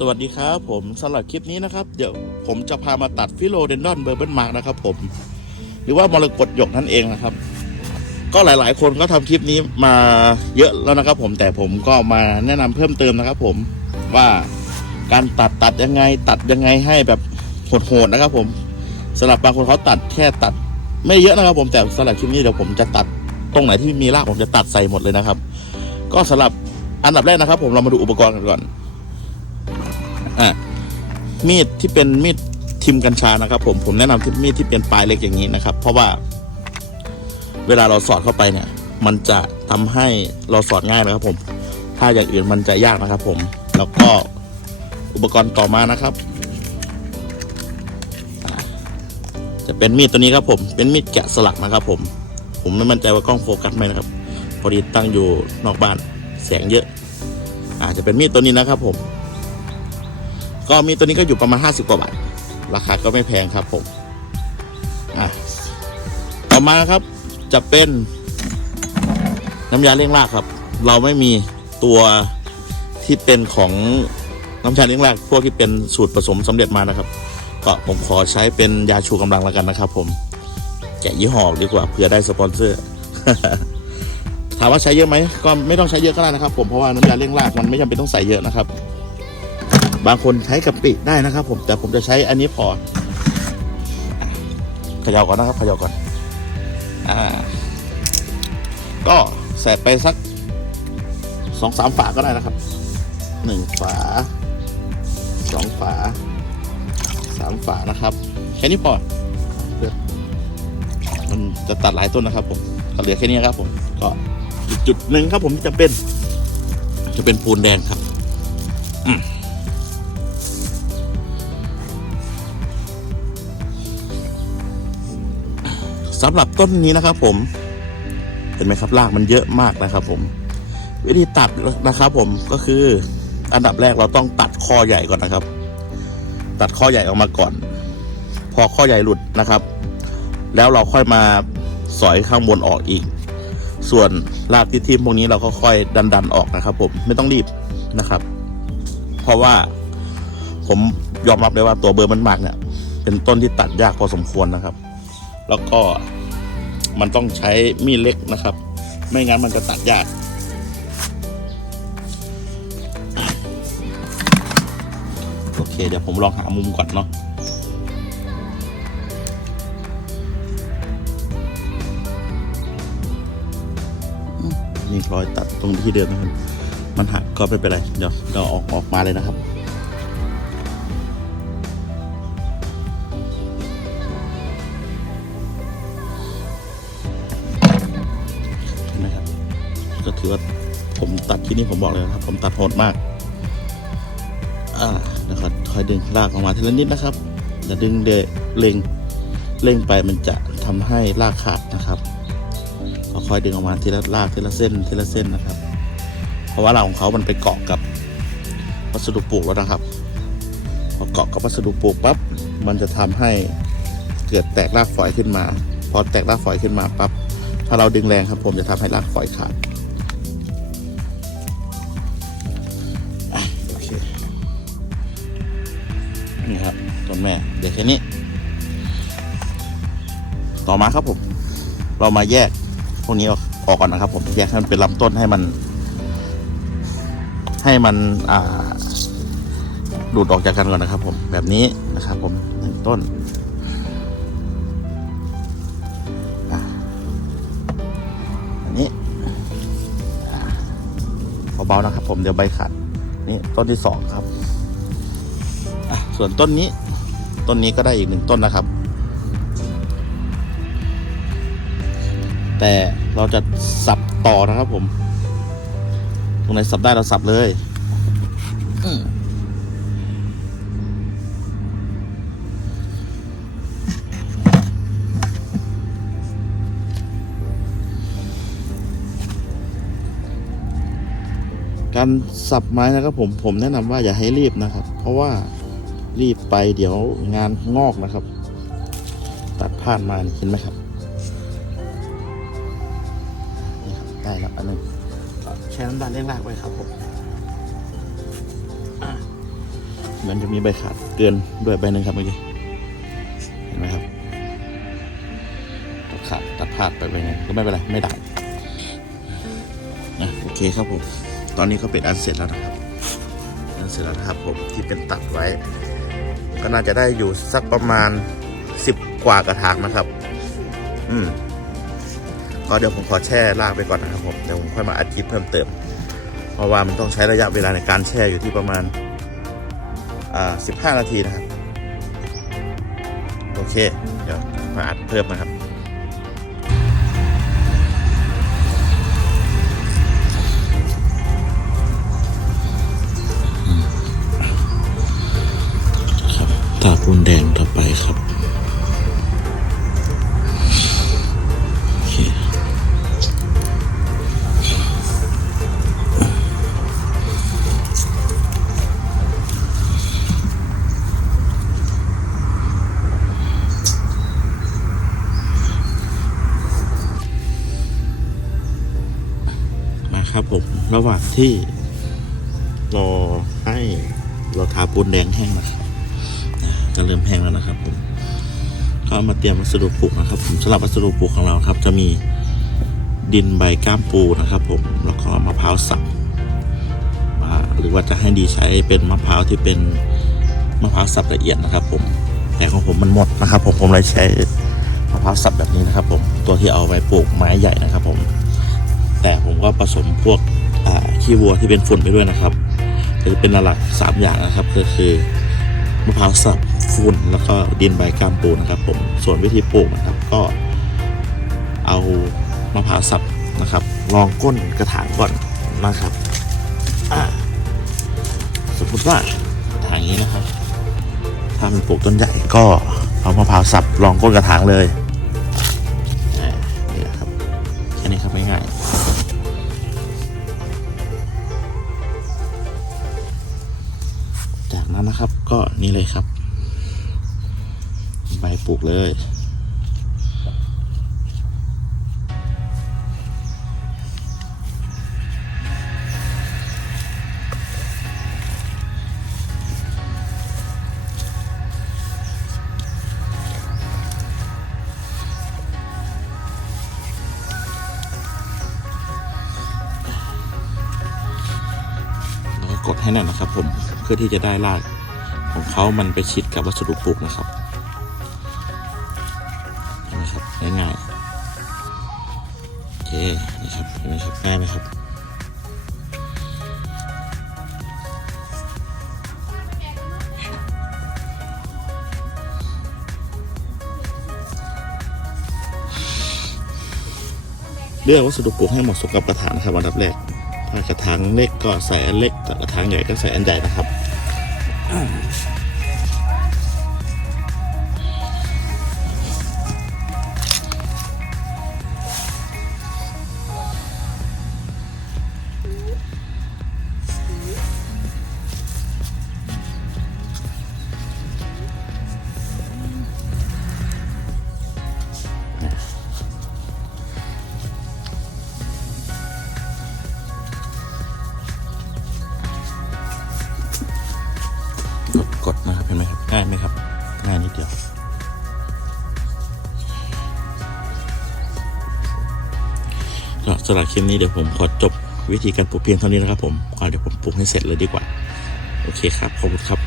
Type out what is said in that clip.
สวัสดีครับผมสำหรับคลิปนี้นะครับ เดี๋ยวผมจะพามาตัดฟิโลเดนดอนเบอร์เบิลมาร์กนะครับผม หรือว่ามรกตหยกนั่นเองนะครับ ก็หลายๆ คนก็ทำคลิปนี้มาเยอะแล้วนะครับ ผมแต่ผมก็มาแนะนำเพิ่มเติมนะครับ ผมว่าการตัดตัดยังไง ตัดยังไงให้แบบโหดๆนะครับ ผมสำหรับบางคนเขาตัดแค่ตัด ไม่เยอะนะครับ ผมแต่สำหรับคลิปนี้เดี๋ยวผมจะตัดตรงไหนที่มีรากผมจะตัดใส่หมดเลยนะครับ ก็สำหรับอันดับแรกนะครับ ผมเรามาดูอุปกรณ์กันก่อน อะมีดที่เป็นมีดทิมกัญชานะครับ ผมผมแนะนำที่มีดที่เป็นปลายเล็กอย่างนี้นะครับ เพราะว่าเวลาเราสอดเข้าไปเนี่ย มันจะทำให้เราสอดง่ายนะครับ ผม ถ้าอย่างอื่นมันจะยากนะครับ ผม แล้วก็อุปกรณ์ต่อมานะครับ จะเป็นมีดตัวนี้ครับ ผม เป็นมีดแกะสลักนะครับ ผม ผมไม่มั่นใจว่ากล้องโฟกัสไหมนะครับ พอดีตั้งอยู่นอกบ้านแสงเยอะ อาจจะเป็นมีดตัวนี้นะครับ ผม ก็มีตัวนี้ก็อยู่ประมาณ 50 กว่าบาท ราคาก็ไม่แพงครับผมอะต่อมาครับจะเป็นน้ำยาเลี้ยงรากครับ เราไม่มีตัวที่เป็นของน้ำยาเลี้ยงรากพวกที่เป็นสูตรผสมสำเร็จมานะครับ ก็ผมขอใช้เป็นยาชูกำลังแล้วกันนะครับ ผมแกะยี่ห้อดีกว่าเผื่อได้สปอนเซอร์ถามว่าใช้เยอะไหมก็ไม่ต้องใช้เยอะก็ได้นะครับ ผมเพราะว่าน้ำยาเลี้ยงรากมันไม่จำเป็นต้องใส่เยอะนะครับ บางคนใช้กะปิได้นะครับ ผมแต่ผมจะใช้อันนี้พอเขย่าก่อนนะครับเขย่าก่อนอ่าก็ใส่ไปสักสองสามฝาก็ได้นะครับหนึ่งฝาสองฝาสามฝานะครับ แค่นี้พอเพื่อมันจะตัดหลายต้นนะครับ ผมก็เหลือแค่นี้ครับ ผมก็อีกจุดหนึ่งครับผมที่จะเป็น จะเป็นปูนแดงครับ อืม สำหรับต้นนี้นะครับ ผมเห็นไหมครับรากมันเยอะมากนะครับ ผม วิธีตัดนะครับ ผมก็คือ อันดับแรกเราต้องตัดข้อใหญ่ก่อนนะครับ ตัดข้อใหญ่ออกมาก่อน พอข้อใหญ่หลุดนะครับ แล้วเราค่อยมาสอยข้างบนออกอีก ส่วนรากที่ทิ่มพวกนี้เราก็ค่อยดันดันๆออกนะครับ ผมไม่ต้องรีบนะครับ เพราะว่าผมยอมรับเลยว่าตัวเบอร์มันมากเนี่ย เป็นต้นที่ตัดยากพอสมควรนะครับ แล้วก็ มันต้องใช้มีดเล็กนะครับ ไม่งั้นมันจะตัดยากโอเค เดี๋ยวผมลองหามุมก่อนเนาะอืมมีรอยตัดตรงที่เดิมนะครับ มันหักก็ไม่เป็นไร เดี๋ยวเดี๋ยวออกออกมาเลยนะครับ ก็ถือว่าผมตัดที่นี่ผมบอกเลยนะครับ ผมตัดโหดมาก อ่านะครับคอยดึงลากออกมาทีละนิดนะครับอย่าดึงเดะเล็งเร่งไปมันจะทำให้ลากขาดนะครับก็ค่อยดึงออกมาทีละลากทีละเส้นทีละเส้นนะครับ เพราะว่าลากของเขามันไปเกาะกับวัสดุปลูกแล้วนะครับพอเกาะกับวัสดุปลูกปั๊บมันจะทำให้เกิดแตกรากฝอยขึ้นมา พอแตกรากฝอยขึ้นมาปั๊บถ้าเราดึงแรงครับผมจะทำให้รากฝอยขาด นี่ครับต้นแม่เดี๋ยวแค่นี้ ต่อมาครับผม เรามาแยกพวกนี้ออกออกก่อนนะครับ ผมแยกให้มันเป็นลำต้นให้มัน ให้มันอ่าดูดออกจากกันก่อนนะครับ ผมแบบนี้นะครับ ผมหนึ่งต้นอันนี้เบาๆนะครับ ผมเดี๋ยวใบขาดนี่ต้นที่สองครับ ส่วนต้นนี้ต้นนี้ก็ได้อีกหนึ่งต้นนะครับ แต่เราจะสับต่อนะครับผม ตรงไหนสับได้เราสับเลยการสับไม้นะครับผมผมแนะนำว่าอย่าให้รีบนะครับ เพราะว่า รีบไปเดี๋ยวงานงอกนะครับ ตัดผ่านมาเห็นไหมครับนี่ครับได้แล้วอันหนึงก็แช่น้ำตาลเลี้ยงรากไว้ครับผมอะเหมือนจะมีใบขาดเกินด้วยใบหนึ่งครับเมื่อกี้เห็นไหมครับตัดขาดตัดพลาดไปใบหนึงก็ไม่เป็นไรไม่ดับนะโอเคครับผม ตอนนี้ก็เป็นอันเสร็จแล้วนะครับอันเสร็จแล้วนะครับผมที่เป็นตัดไว้ ก็น่าจะได้อยู่สักประมาณสิบกว่ากระถางนะครับ อืมก็เดี๋ยวผมขอแช่ลากไปก่อนนะครับผมเดี๋ยวผมค่อยมาอัดคลิปเพิ่มเติม เพราะว่ามันต้องใช้ระยะเวลาในการแช่อยู่ที่ประมาณอ่าสิบห้านาทีนะครับ โอเค เดี๋ยวมาอัดเพิ่มนะครับครับ ครับผมระหว่างที่รอให้เราทาปูนแดงแห้งนะครับอ่าจะเริ่มแห้งแล้วนะครับผมก็เอามาเตรียมวัสดุปลูกนะครับ ผมสำหรับวัสดุปลูกของเราครับ จะมีดินใบก้ามปูนะครับ ผมแล้วก็มะพร้าวสับหรือว่าจะให้ดีใช้เป็นมะพร้าวที่เป็นมะพร้าวสับละเอียดนะครับ ผมแต่ของผมมันหมดนะครับ ผมผมเลยใช้มะพร้าวสับแบบนี้นะครับ ผมตัวที่เอาไว้ปลูกไม้ใหญ่นะครับ ผม แต่ผมก็ผสมพวกขี้วัวที่เป็นฝุ่นไปด้วยนะครับคือเป็นหลักสามอย่างนะครับก็คือมะพร้าวสับฝุ่นแล้วก็ดินใบกามปูนะครับ ผมส่วนวิธีปลูกนะครับก็เอามะพร้าวสับนะครับรองก้นกระถางก่อนนะครับสมมติว่าถางนี้นะครับถ้ามันปลูกต้นใหญ่ก็เอามะพร้าวสับรองก้นกระถางเลย นี่เลยครับ ใบปลูกเลยแล้วกดให้แน่นนะครับผมเพื่อที่จะได้ราก ของเขามันไปชิดกับวัสดุปลูกนะครับนไหมครับง่ายๆโอเคนี่ครับนไหมครับง่ายไหมครับเลือกวัสดุปลูกให้เหมาะสมกับกระถางนะครับอันดับแรก ถ้ากระถางเล็กก็ใส่อันเล็ก กระถางใหญ่ก็ใส่อันใหญ่นะครับ ก ง่ายไหมครับ ง่ายนิดเดียวก็สำหรับคลิปนี้เดี๋ยวผมขอจบวิธีการปลูกเพียงเท่านี้นะครับผมก็เดี๋ยวผมปลูกให้เสร็จเลยดีกว่า โอเคครับ ขอบคุณครับ